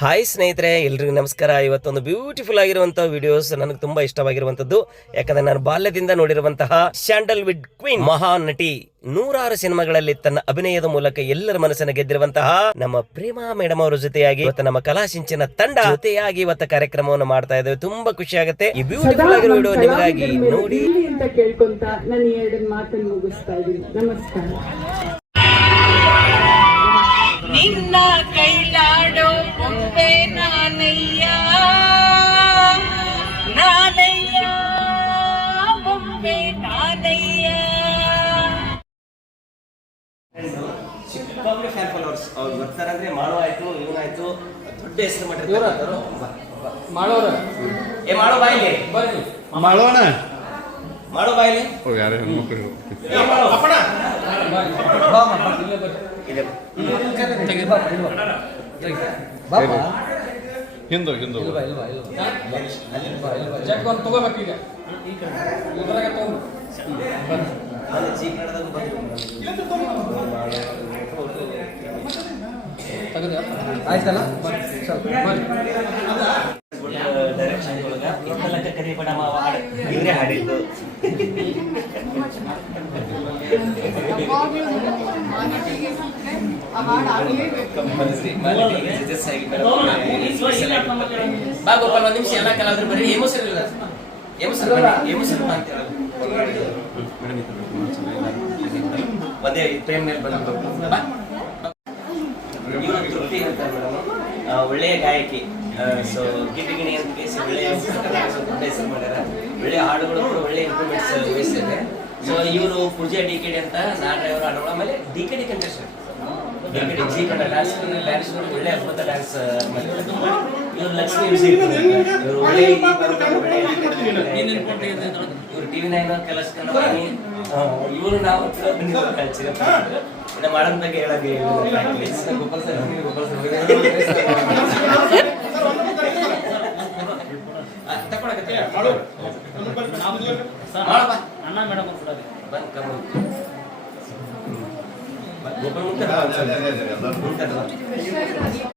Hi ಸ್ನೇಹಿತರೆ ಎಲ್ರಿಗೂ ನಮಸ್ಕಾರ. ಇವತ್ತೊಂದು ಬ್ಯೂಟಿಫುಲ್ ಆಗಿರುವಂತಹ ವಿಡಿಯೋಸ್ ನನಗೆ ತುಂಬಾ ಇಷ್ಟವಾಗಿರುವಂತದ್ದು ಯಾಕಂದ್ರೆ ನಾನು ಬಾಲ್ಯದಿಂದ ನೋಡಿರುವಂತಹ ಸ್ಯಾಂಡಲ್ ವಿಡ್ ಕ್ವೀನ್ ಮಹಾ ನಟಿ ನೂರಾರು ಸಿನಿಮಾಗಳಲ್ಲಿ ತನ್ನ ಅಭಿನಯದ ಮೂಲಕ ಎಲ್ಲರ ಮನಸ್ಸನ್ನು ಗೆದ್ದಿರುವಂತಹ ನಮ್ಮ ಪ್ರೇಮಾ ಮೇಡಮ್ ಅವರ ಜೊತೆಯಾಗಿ ಇವತ್ತು ನಮ್ಮ ಕಲಾಸಿಂಚನ ತಂಡ ಜೊತೆಯಾಗಿ ಇವತ್ತು ಕಾರ್ಯಕ್ರಮವನ್ನು ಮಾಡ್ತಾ ಇದ್ದೇವೆ. ತುಂಬಾ ಖುಷಿ ಆಗುತ್ತೆ. ಈ ಬ್ಯೂಟಿಫುಲ್ ಆಗಿರೋ ವಿಡಿಯೋ ನಿಮಗಾಗಿ ನೋಡಿ. ಅಂತ ಕೇಳ್ಕೊಂತ ನಾನು ಈ ಎರಡು ಮಾತನ್ನು ಮುಗಿಸ್ತಾ ಇದ್ದೀನಿ. ನಮಸ್ಕಾರ. ಸಿಕ್ಕಾಪಟ್ಟೆ ಫ್ಯಾನ್ ಫಾಲೋವರ್ಸ್ ಅವ್ರು ಬರ್ತಾರಂದ್ರೆ ಮಾಡೋ ಆಯ್ತು ಇವನಾಯ್ತು ದೊಡ್ಡ ಹೆಸರು ಮಾಡಿರ್ತಾರೆ. ಮಾಡೋರ ಏ ಮಾಡೋ ಬಾಯಿಲಿ. ಬರ್ರಿ ಮಾಡೋಣ ಮಾಡೋ ಬಾಯಿಲಿ. ಓ ಯಾರೇ ಹೆಣ್ಮಕ್ಳು ಬರ್ರಿ. ಇದೆ ಹಿಂದೋ ಹಿಂದೋ ಚೆಕ್ ಒಂದು ತಗೋಬೇಕು ಈಗ. ಇದ್ರಾಗ ತಗೊಂಡು. ಆಯ್ತಲ್ಲ ಡೈರೆಕ್ಷನ್ ಒಳಗ ಇದ್ದಲಕ್ಕ ಕರಿಬೇಡ ಮಾವ ಹಾಡು ಇವರೇ ಹಾಡಿದ್ದು ಬಾ ಗೋಪಾಲ್ ಒಂದ್ ನಿಮಿಷ ಎಲ್ಲ ಕಲಾವಿದ್ರು ಬರ್ರಿ ಎಮೋಷನ್ ಇಲ್ಲ ಎಮೋಷನ್ ಎಮೋಷನ್ ಅಂತ ಒಂದೇ ಪ್ರೇಮ್ ಮೇಲೆ ಬಂದ ಇವ್ರು ತೃಪ್ತಿ ಅಂತ ಮೇಡಮ್ ಒಳ್ಳೆಯ ಗಾಯಕಿ. ಸೊ ಗಿಟಿಗಿಣಿ ಅಂತ ಕೇಸಿ ಒಳ್ಳೆಯ ದೊಡ್ಡ ಹೆಸರು ಮಾಡ್ಯಾರ ಒಳ್ಳೆಯ ಹಾಡುಗಳು ಕೂಡ ಒಳ್ಳೆ ಇಂಪ್ರೂವ್ಮೆಂಟ್ಸ್ ವಹಿಸಿದೆ ಸೊ ಇವರು ಪೂಜಾ ಡಿ ಕೆ ಡಿ ಅಂತ ನಾಟ ಡ್ರೈವರ್ ಹಾಡುಗಳು ಆಮೇಲೆ D K D contestant D K D G Kannada dance dance ಒಳ್ಳೆ ಅದ್ಭುತ ಡ್ಯಾನ್ಸ್ ಇವರು ಲಕ್ಷ್ಮಿ ಮ್ಯೂಸಿಕ್ ಇವರು ಒಳ್ಳೆ ಈ ಟಿ ವಿ ಇವರು ಟಿವಿ ನೈನ್ ಕೆಲಸ ಇವರು ನಾವು ಕಲ್ಚರ್ ಇನ್ನು ಮಾಡನ್ ಬಗ್ಗೆ ಅಣ್ಣ ಮೇಡಮ್ ಬಂದ್